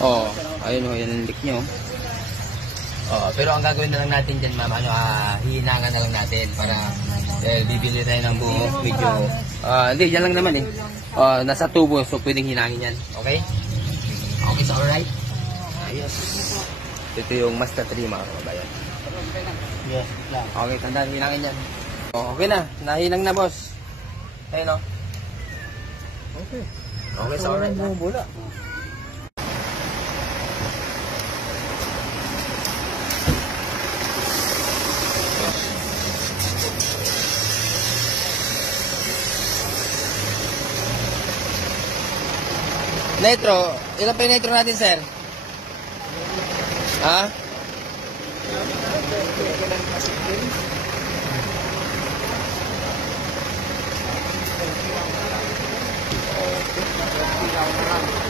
Oh, ayun o, yan ang leak nyo. Oh, pero ang gagawin na lang natin dyan, ma'am, hihinangan na lang natin para bibili tayo ng buo. Medyo, hindi, yan lang naman eh. Nasa tubo, so pwedeng hinangin yan. Okay? Okay, so alright? Ayos. Ito yung Mazda 3, mga kababayan. Yes, lang. Okay, tandaan, hinangin yan. Oh, okay na, nahinang na, boss. Ayun o. Okay. Okay, so alright na. Bumubula. Nitro, ilan pa yung nitro natin, sir? Ha? Okay.